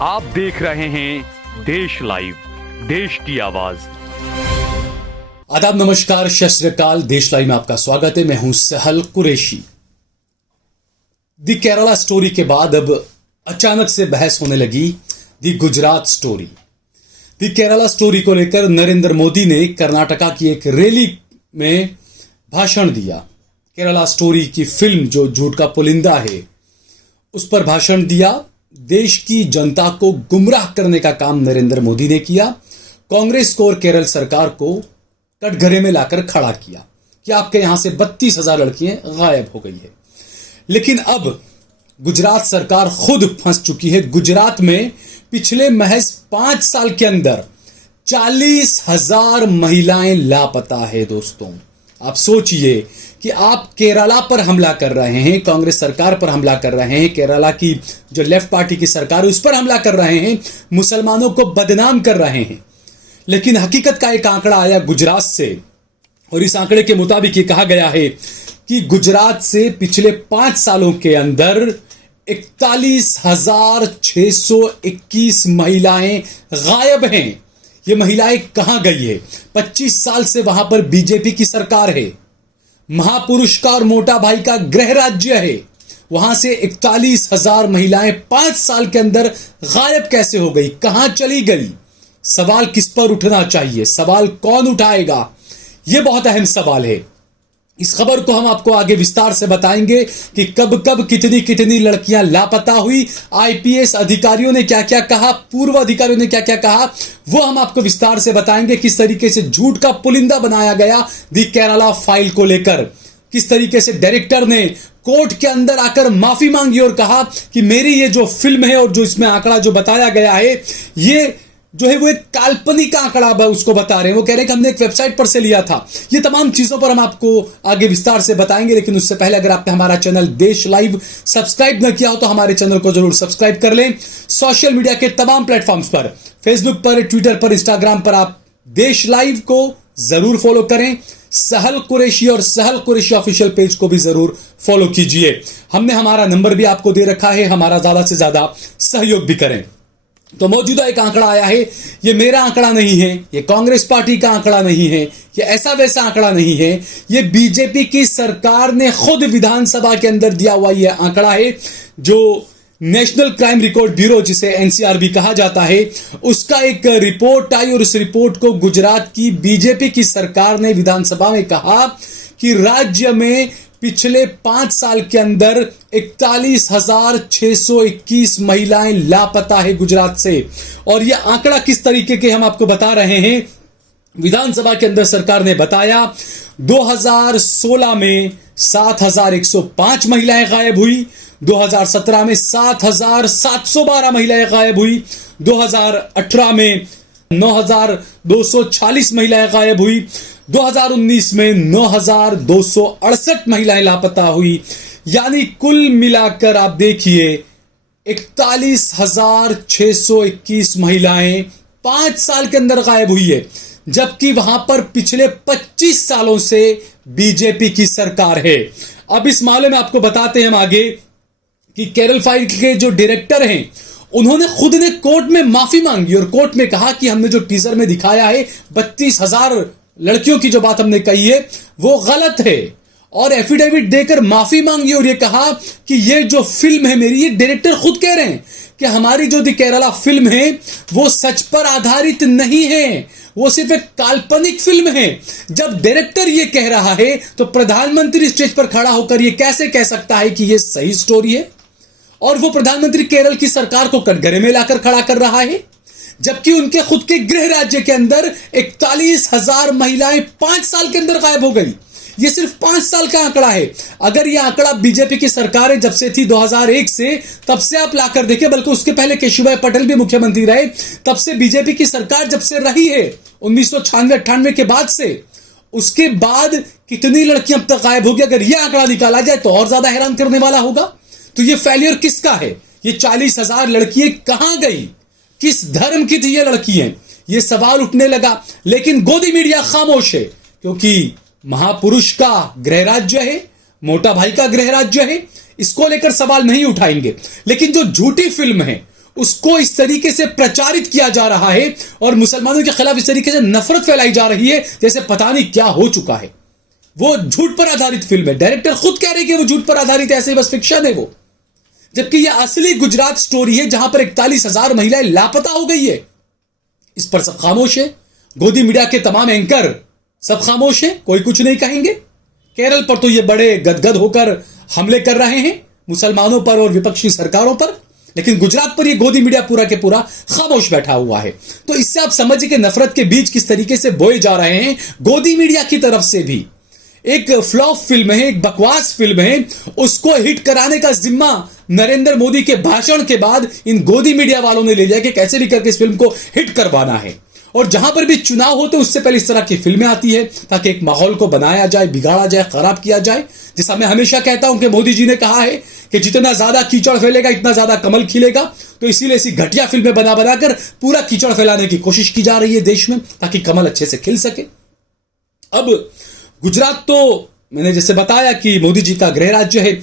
आप देख रहे हैं देश लाइव, देश की आवाज। आदाब, नमस्कार, सत श्री अकाल। देश लाइव में आपका स्वागत है। मैं हूं सहल कुरैशी। दी केरला स्टोरी के बाद अब अचानक से बहस होने लगी दी गुजरात स्टोरी। दी केरला स्टोरी को लेकर नरेंद्र मोदी ने कर्नाटका की एक रैली में भाषण दिया। केरला स्टोरी की फिल्म जो झूठ का पुलिंदा है उस पर भाषण दिया। देश की जनता को गुमराह करने का काम नरेंद्र मोदी ने किया। कांग्रेस को और केरल सरकार को कटघरे में लाकर खड़ा किया कि आपके यहां से 32,000 लड़कियां गायब हो गई है। लेकिन अब गुजरात सरकार खुद फंस चुकी है। गुजरात में पिछले महज 5 साल के अंदर 40,000 महिलाएं लापता है। दोस्तों, आप सोचिए कि आप केरला पर हमला कर रहे हैं, कांग्रेस सरकार पर हमला कर रहे हैं, केरला की जो लेफ्ट पार्टी की सरकार है उस पर हमला कर रहे हैं, मुसलमानों को बदनाम कर रहे हैं। लेकिन हकीकत का एक आंकड़ा आया गुजरात से और इस आंकड़े के मुताबिक ये कहा गया है कि गुजरात से पिछले 5 सालों के अंदर 41,621 महिलाएं गायब हैं। ये महिलाएं कहां गई है? 25 साल से वहां पर बीजेपी की सरकार है। महापुरुष का और मोटा भाई का गृह राज्य है। वहां से 41,000 महिलाएं 5 साल के अंदर गायब कैसे हो गई? कहां चली गई? सवाल किस पर उठना चाहिए? सवाल कौन उठाएगा? यह बहुत अहम सवाल है। इस खबर को हम आपको आगे विस्तार से बताएंगे कि कब कब कितनी कितनी लड़कियां लापता हुई, आईपीएस अधिकारियों ने क्या क्या कहा, पूर्व अधिकारियों ने क्या क्या कहा, वो हम आपको विस्तार से बताएंगे। किस तरीके से झूठ का पुलिंदा बनाया गया दी केरला फाइल को लेकर, किस तरीके से डायरेक्टर ने कोर्ट के अंदर आकर माफी मांगी और कहा कि मेरी ये जो फिल्म है और जो इसमें आंकड़ा जो बताया गया है ये जो है वो एक काल्पनिक आंकड़ा उसको बता रहे हैं। वो कह रहे हैं कि हमने एक वेबसाइट पर से लिया था। ये तमाम चीजों पर हम आपको आगे विस्तार से बताएंगे। लेकिन उससे पहले अगर आपने हमारा चैनल देश लाइव सब्सक्राइब न किया हो तो हमारे चैनल को जरूर सब्सक्राइब कर लें। सोशल मीडिया के तमाम प्लेटफॉर्म्स पर, फेसबुक पर, ट्विटर पर, इंस्टाग्राम पर आप देश लाइव को जरूर फॉलो करें। सहल कुरैशी और सहल कुरैशी ऑफिशियल पेज को भी जरूर फॉलो कीजिए। हमने हमारा नंबर भी आपको दे रखा है, हमारा ज्यादा से ज्यादा सहयोग भी करें। तो मौजूदा एक आंकड़ा आया है। ये मेरा आंकड़ा नहीं है, ये कांग्रेस पार्टी का आंकड़ा नहीं है, ये ऐसा वैसा आंकड़ा नहीं है। ये बीजेपी की सरकार ने खुद विधानसभा के अंदर दिया हुआ ये आंकड़ा है। जो नेशनल क्राइम रिकॉर्ड ब्यूरो, जिसे एनसीआर भी कहा जाता है, उसका एक रिपोर्ट आई और उस रिपोर्ट को गुजरात की बीजेपी की सरकार ने विधानसभा में कहा कि राज्य में पिछले 5 साल के अंदर 41,621 महिलाएं लापता है गुजरात से। और यह आंकड़ा किस तरीके के हम आपको बता रहे हैं। विधानसभा के अंदर सरकार ने बताया 2016 में 7,105 महिलाएं गायब हुई, 2017 में 7,712 महिलाएं गायब हुई, 2018 में 9,240 महिलाएं गायब हुई, 2019 में 9,268 महिलाएं लापता हुई। यानी कुल मिलाकर आप देखिए 41,621 महिलाएं 5 साल के अंदर गायब हुई है। जबकि वहां पर पिछले 25 सालों से बीजेपी की सरकार है। अब इस मामले में आपको बताते हैं हम आगे कि केरल फाइल के जो डायरेक्टर हैं उन्होंने खुद ने कोर्ट में माफी मांगी और कोर्ट में कहा कि हमने जो टीजर में दिखाया है 32,000 लड़कियों की जो बात हमने कही है वो गलत है। और एफिडेविट देकर माफी मांगी और ये कहा कि ये जो फिल्म है मेरी, ये डायरेक्टर खुद कह रहे हैं कि हमारी जो दी केरला फिल्म है वो सच पर आधारित नहीं है, वो सिर्फ एक काल्पनिक फिल्म है। जब डायरेक्टर ये कह रहा है तो प्रधानमंत्री स्टेज पर खड़ा होकर ये कैसे कह सकता है कि ये सही स्टोरी है? और वो प्रधानमंत्री केरल की सरकार को कटघरे में लाकर खड़ा कर रहा है, जबकि उनके खुद के गृह राज्य के अंदर 41,000 महिलाएं 5 साल के अंदर गायब हो गई। ये सिर्फ 5 साल का आंकड़ा है। अगर यह आंकड़ा बीजेपी की सरकार जब से थी 2001 से, तब से आप लाकर देखें, बल्कि उसके पहले केशुभाई पटेल भी मुख्यमंत्री रहे, तब से बीजेपी की सरकार जब से रही है 1996-98 के बाद से, उसके बाद कितनी लड़कियां अब तक गायब होगी? अगर यह आंकड़ा निकाला जाए तो और ज्यादा हैरान करने वाला होगा। तो ये फेलियर किसका है? ये 40,000 लड़कियां कहां गई? किस धर्म की थी ये लड़कियां? ये सवाल उठने लगा। लेकिन गोदी मीडिया खामोश है, क्योंकि महापुरुष का गृह राज्य है, मोटा भाई का गृह राज्य है, इसको लेकर सवाल नहीं उठाएंगे। लेकिन जो झूठी फिल्म है उसको इस तरीके से प्रचारित किया जा रहा है और मुसलमानों के खिलाफ इस तरीके से नफरत फैलाई जा रही है जैसे पता नहीं क्या हो चुका है। वो झूठ पर आधारित फिल्म है, डायरेक्टर खुद कह रहे हैं कि वो झूठ पर आधारित है, ऐसे ही बस फिक्शन है वो। जबकि यह असली गुजरात स्टोरी है जहां पर 41,000 महिलाएं लापता हो गई है। इस पर सब खामोश है, गोदी मीडिया के तमाम एंकर सब खामोश है, कोई कुछ नहीं कहेंगे। केरल पर तो ये बड़े गदगद होकर हमले कर रहे हैं मुसलमानों पर और विपक्षी सरकारों पर, लेकिन गुजरात पर ये गोदी मीडिया पूरा के पूरा खामोश बैठा हुआ है। तो इससे आप समझिए कि नफरत के बीज किस तरीके से बोए जा रहे हैं गोदी मीडिया की तरफ से भी। एक फ्लॉप फिल्म है, एक बकवास फिल्म है, उसको हिट कराने का जिम्मा नरेंद्र मोदी के भाषण के बाद इन गोदी मीडिया वालों ने ले लिया कि कैसे भी करके इस फिल्म को हिट करवाना है। और जहां पर भी चुनाव होते उससे पहले इस तरह की फिल्में आती है ताकि एक माहौल को बनाया जाए, बिगाड़ा जाए, खराब किया जाए। जैसा मैं हमेशा कहता हूं कि मोदी जी ने कहा है कि जितना ज्यादा कीचड़ फैलेगा इतना ज्यादा कमल खिलेगा, तो इसीलिए ऐसी घटिया फिल्में बना बनाकर पूरा कीचड़ फैलाने की कोशिश की जा रही है देश में ताकि कमल अच्छे से खिल सके। अब गुजरात तो मैंने जैसे बताया कि मोदी जी का गृह राज्य है।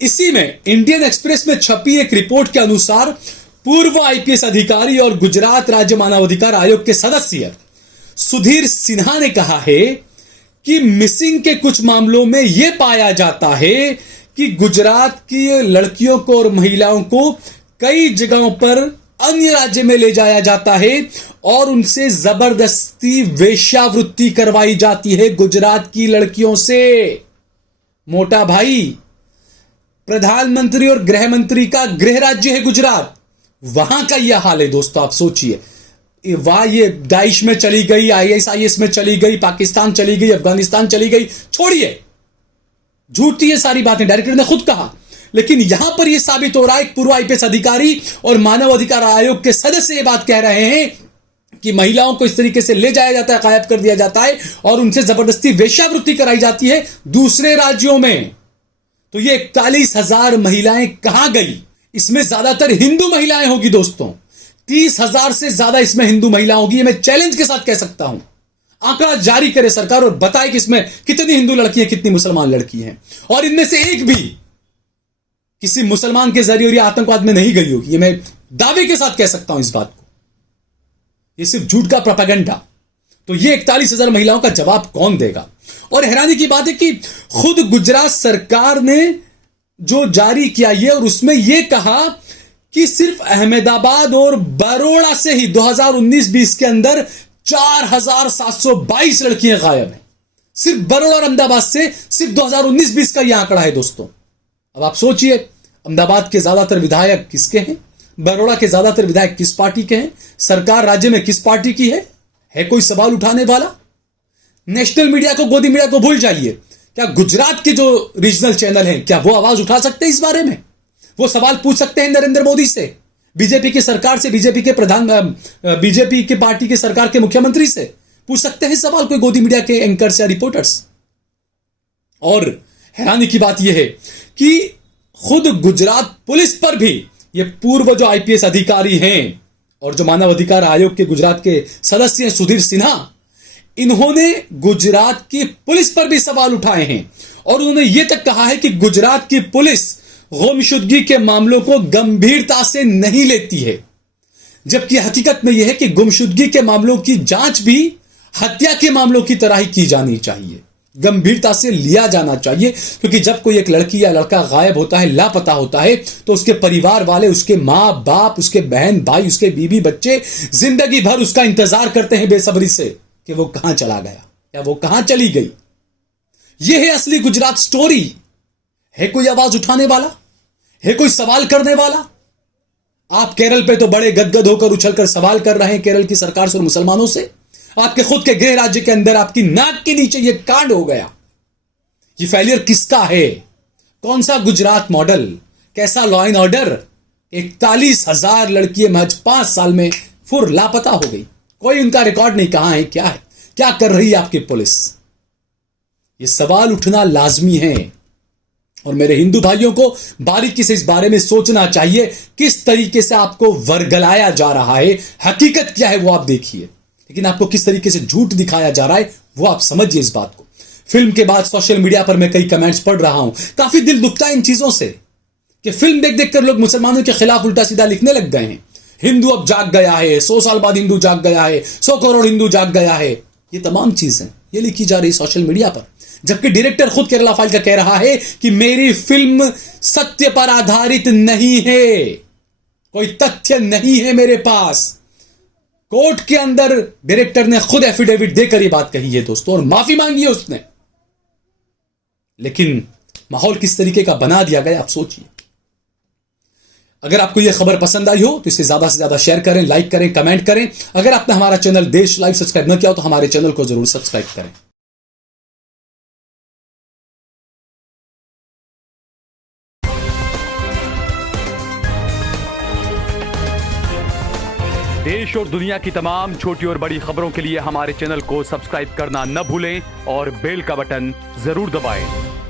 इसी में इंडियन एक्सप्रेस में छपी एक रिपोर्ट के अनुसार पूर्व आईपीएस अधिकारी और गुजरात राज्य मानवाधिकार आयोग के सदस्य सुधीर सिन्हा ने कहा है कि मिसिंग के कुछ मामलों में यह पाया जाता है कि गुजरात की लड़कियों को और महिलाओं को कई जगहों पर अन्य राज्य में ले जाया जाता है और उनसे जबरदस्ती वेश्यावृत्ति करवाई जाती है गुजरात की लड़कियों से। मोटा भाई, प्रधानमंत्री और गृह मंत्री का गृह राज्य है गुजरात, वहां का यह हाल है दोस्तों। आप सोचिए, वहां ये दाइश में चली गई, आईएसआईएस में चली गई, पाकिस्तान चली गई, अफगानिस्तान चली गई, छोड़िए, झूठी ये सारी बातें, डायरेक्टर ने खुद कहा। लेकिन यहां पर यह साबित हो रहा है, एक पूर्व आईपीएस अधिकारी और मानव अधिकार आयोग के सदस्य ये बात कह रहे हैं कि महिलाओं को इस तरीके से ले जाया जाता है, गायब कर दिया जाता है और उनसे जबरदस्ती वेश्यावृत्ति कराई जाती है दूसरे राज्यों में। तो ये 41,000 महिलाएं कहां गई? इसमें ज्यादातर हिंदू महिलाएं होगी दोस्तों, 30,000 से ज्यादा इसमें हिंदू महिला होगी। ये मैं चैलेंज के साथ कह सकता हूं। आंकड़ा जारी करे सरकार और बताए कि इसमें कितनी हिंदू लड़की है, कितनी मुसलमान लड़की हैं, और इनमें से एक भी किसी मुसलमान के जरिए आतंकवाद में नहीं गई होगी। ये मैं दावे के साथ कह सकता हूं इस बात को। ये सिर्फ झूठ का प्रोपेगेंडा। तो ये 41,000 महिलाओं का जवाब कौन देगा? और हैरानी की बात है कि खुद गुजरात सरकार ने जो जारी किया ये, और उसमें यह कहा कि सिर्फ अहमदाबाद और बरोड़ा से ही 2019-20 के अंदर 4,722 लड़कियां गायब हैं। सिर्फ बरोड़ा और अहमदाबाद से सिर्फ 2019-20 का यह आंकड़ा है दोस्तों। अब आप सोचिए, अहमदाबाद के ज्यादातर विधायक किसके हैं? बरोड़ा के ज्यादातर विधायक किस पार्टी के हैं? सरकार राज्य में किस पार्टी की है कोई सवाल उठाने वाला? नेशनल मीडिया को, गोदी मीडिया को भूल जाइए। क्या गुजरात के जो रीजनल चैनल हैं, क्या वो आवाज उठा सकते हैं इस बारे में? वो सवाल पूछ सकते हैं नरेंद्र मोदी से, बीजेपी की सरकार से, बीजेपी के प्रधान, बीजेपी की पार्टी की सरकार के मुख्यमंत्री से पूछ सकते हैं सवाल कोई गोदी मीडिया के एंकर्स या रिपोर्टर्स? और हैरानी की बात यह है कि खुद गुजरात पुलिस पर भी ये पूर्व जो आईपीएस अधिकारी हैं और जो मानव अधिकार आयोग के गुजरात के सदस्य हैं सुधीर सिन्हा, इन्होंने गुजरात की पुलिस पर भी सवाल उठाए हैं और उन्होंने यह तक कहा है कि गुजरात की पुलिस गुमशुदगी के मामलों को गंभीरता से नहीं लेती है, जबकि हकीकत में यह है कि गुमशुदगी के मामलों की जांच भी हत्या के मामलों की तरह ही की जानी चाहिए, गंभीरता से लिया जाना चाहिए। क्योंकि जब कोई एक लड़की या लड़का गायब होता है, लापता होता है, तो उसके परिवार वाले, उसके माँ बाप, उसके बहन भाई, उसके बीवी बच्चे जिंदगी भर उसका इंतजार करते हैं बेसब्री से कि वो कहां चला गया या वो कहां चली गई। यह है असली गुजरात स्टोरी। है कोई आवाज उठाने वाला? है कोई सवाल करने वाला? आप केरल पे तो बड़े गदगद होकर उछलकर सवाल कर रहे हैं केरल की सरकार से और मुसलमानों से। आपके खुद के गृह राज्य के अंदर आपकी नाक के नीचे यह कांड हो गया। ये फेलियर किसका है? कौन सा गुजरात मॉडल? कैसा लॉ एंड ऑर्डर? 41,000 लड़कियां महज 5 साल में फुर लापता हो गई। कोई उनका रिकॉर्ड नहीं, कहां है, क्या है, क्या कर रही है आपकी पुलिस? ये सवाल उठना लाजमी है और मेरे हिंदू भाइयों को बारीकी से इस बारे में सोचना चाहिए किस तरीके से आपको वर्गलाया जा रहा है। हकीकत क्या है वो आप देखिए, लेकिन आपको किस तरीके से झूठ दिखाया जा रहा है वो आप समझिए इस बात को। फिल्म के बाद सोशल मीडिया पर मैं कई कमेंट्स पढ़ रहा हूं, काफी दिल दुखता है इन चीजों से कि फिल्म देख देख कर लोग मुसलमानों के खिलाफ उल्टा सीधा लिखने लग गए हैं। हिंदू अब जाग गया है, 100 साल बाद हिंदू जाग गया है, 100 करोड़ हिंदू जाग गया है। ये तमाम चीजें ये लिखी जा रही सोशल मीडिया पर, जबकि डायरेक्टर खुद केरला फाइल का कह रहा है कि मेरी फिल्म सत्य पर आधारित नहीं है, कोई तथ्य नहीं है मेरे पास। कोर्ट के अंदर डायरेक्टर ने खुद एफिडेविट देकर ये बात कही है दोस्तों, और माफी मांगी है उसने। लेकिन माहौल किस तरीके का बना दिया गया आप सोचिए। अगर आपको यह खबर पसंद आई हो तो इसे ज्यादा से ज्यादा शेयर करें, लाइक करें, कमेंट करें। अगर आपने हमारा चैनल देश लाइव सब्सक्राइब न किया हो तो हमारे चैनल को जरूर सब्सक्राइब करें। देश और दुनिया की तमाम छोटी और बड़ी खबरों के लिए हमारे चैनल को सब्सक्राइब करना न भूलें और बेल का बटन जरूर दबाएं।